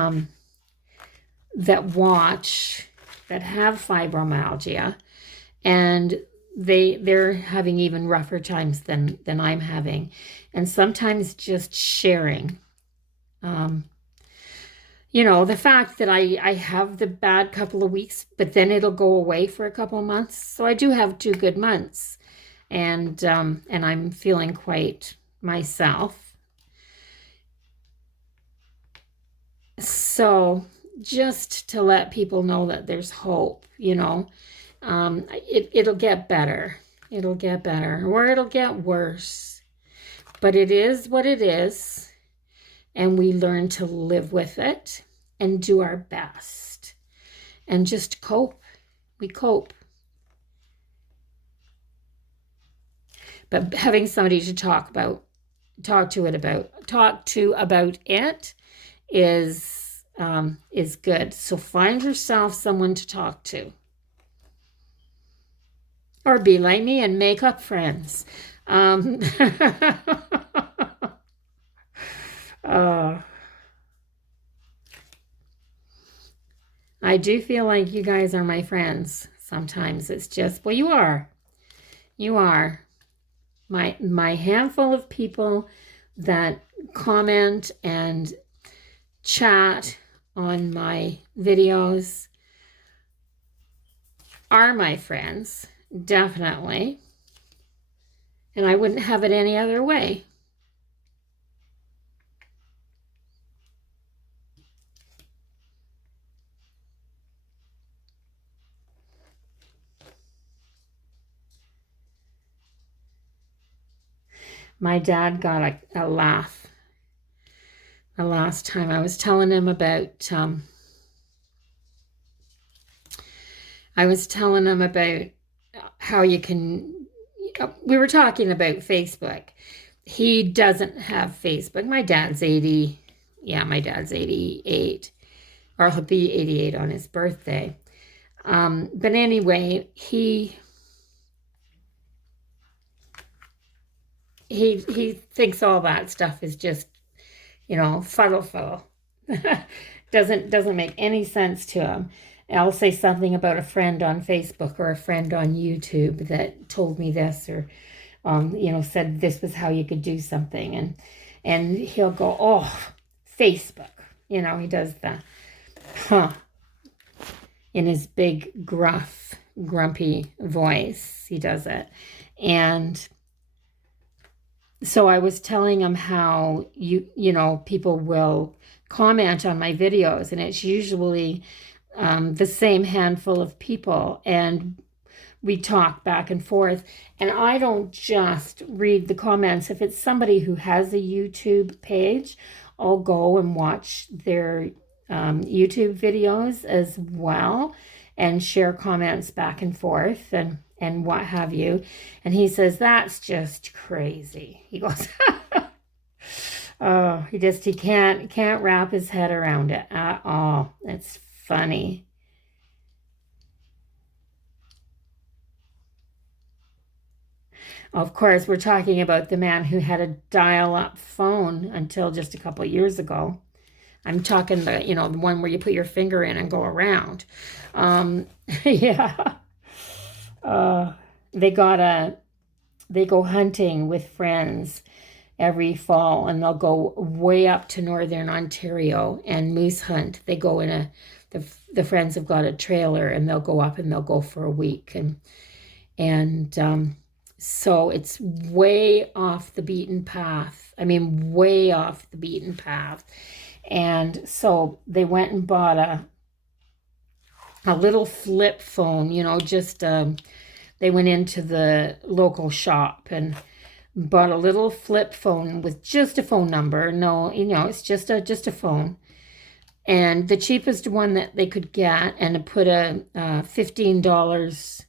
watch that have fibromyalgia, and they're having even rougher times than I'm having. And sometimes just sharing the fact that I have the bad couple of weeks, but then it'll go away for a couple of months. So I do have 2 good months, and I'm feeling quite myself. So just to let people know that there's hope, it'll get better. It'll get better, or it'll get worse. But it is what it is, and we learn to live with it and do our best and just cope. We cope. But having somebody to talk about talk to about it is good. So find yourself someone to talk to, or be like me and make up friends. Um, uh, I do feel like you guys are my friends. Sometimes it's just, well, you are. You are. My handful of people that comment and chat on my videos are my friends, definitely. And I wouldn't have it any other way. My dad got a laugh the last time. I was telling him about how you can, we were talking about Facebook. He doesn't have Facebook. My dad's 80. Yeah, my dad's 88, or he'll be 88 on his birthday. But anyway, he thinks all that stuff is just, fuddle. Doesn't make any sense to him. I'll say something about a friend on Facebook or a friend on YouTube that told me this, or said this was how you could do something, and he'll go, oh, Facebook. He does the huh in his big grumpy voice. He does it. And so I was telling him how people will comment on my videos, and it's usually the same handful of people, and we talk back and forth. And I don't just read the comments. If it's somebody who has a YouTube page, I'll go and watch their YouTube videos as well and share comments back and forth and what have you. And he says, that's just crazy. He goes, oh, he can't wrap his head around it at all. It's funny. Of course, we're talking about the man who had a dial-up phone until just a couple of years ago. I'm talking the one where you put your finger in and go around. Yeah. They go hunting with friends every fall, and they'll go way up to northern Ontario and moose hunt. They go in the friends have got a trailer, and they'll go up and they'll go for a week, and so it's way off the beaten path. I mean, way off the beaten path. And so they went and bought a little flip phone, they went into the local shop and bought a little flip phone with just a phone number. No, it's just a phone. And the cheapest one that they could get, and put a $15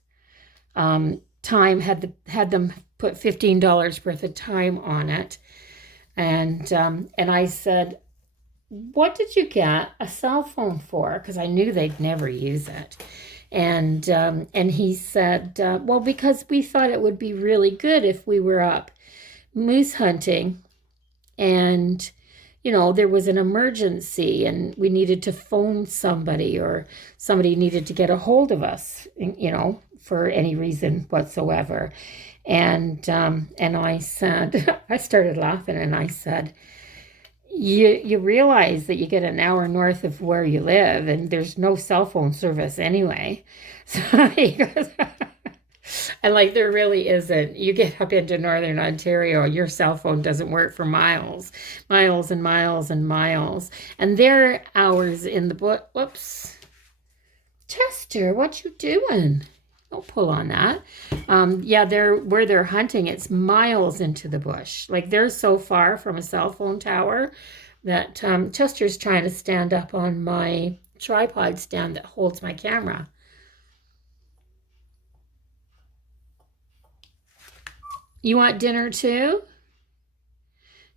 time, had them put $15 worth of time on it. And I said, what did you get a cell phone for? Because I knew they'd never use it. And he said, well, because we thought it would be really good if we were up moose hunting and, there was an emergency and we needed to phone somebody, or somebody needed to get a hold of us, for any reason whatsoever. And I said, I started laughing, and I said, you realize that you get an hour north of where you live and there's no cell phone service anyway. So he goes, and there really isn't. You get up into northern Ontario, your cell phone doesn't work for miles and miles and miles. And they're hours in the bush. Whoops. Chester, what you doing? Don't pull on that. Yeah, where they're hunting, it's miles into the bush. They're so far from a cell phone tower that Chester's trying to stand up on my tripod stand that holds my camera. You want dinner too?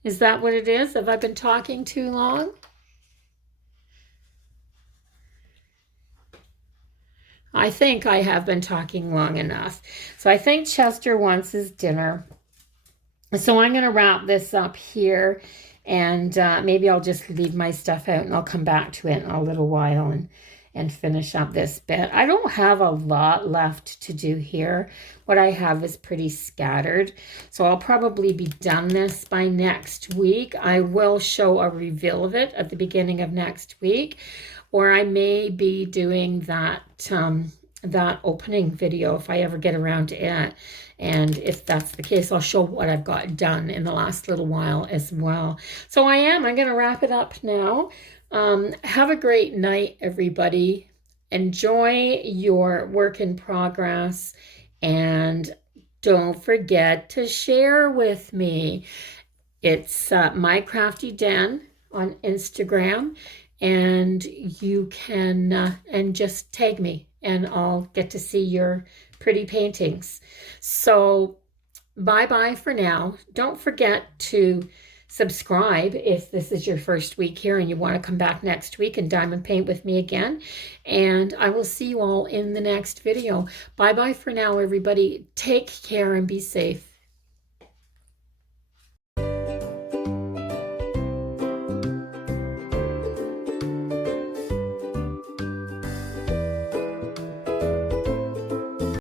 Is that what it is? Have I been talking too long? I think I have been talking long enough. So I think Chester wants his dinner. So I'm going to wrap this up here, and maybe I'll just leave my stuff out and I'll come back to it in a little while and finish up this bit. I don't have a lot left to do here. What I have is pretty scattered. So I'll probably be done this by next week. I will show a reveal of it at the beginning of next week, or I may be doing that opening video if I ever get around to it. And if that's the case, I'll show what I've got done in the last little while as well. So I'm going to wrap it up now. Have a great night, everybody. Enjoy your work in progress. And don't forget to share with me. It's My Crafty Den on Instagram. And you can and just tag me and I'll get to see your pretty paintings. So bye-bye for now. Don't forget to subscribe if this is your first week here and you want to come back next week and diamond paint with me again. And I will see you all in the next video. Bye-bye for now, everybody. Take care and be safe.